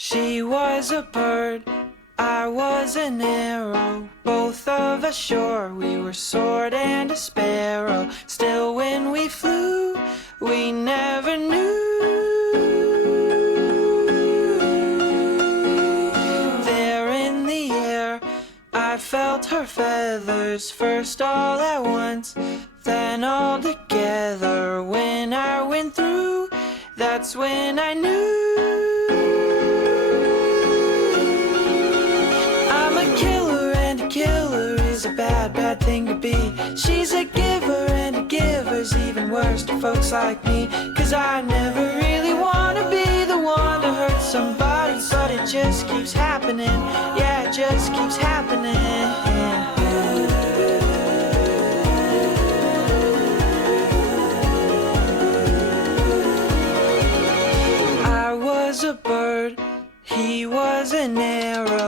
She was a bird, I was an arrow. Both of us sure we were sword and a sparrow. Still when we flew, we never knew. There in the air, I felt her feathers, first all at once, then all together. When I went through, that's when I knew. Bad thing to be. She's a giver, and a giver's even worse to folks like me. 'Cause I never really wanna be the one to hurt somebody, but it just keeps happening. Yeah, it just keeps happening. I was a bird, he was an arrow.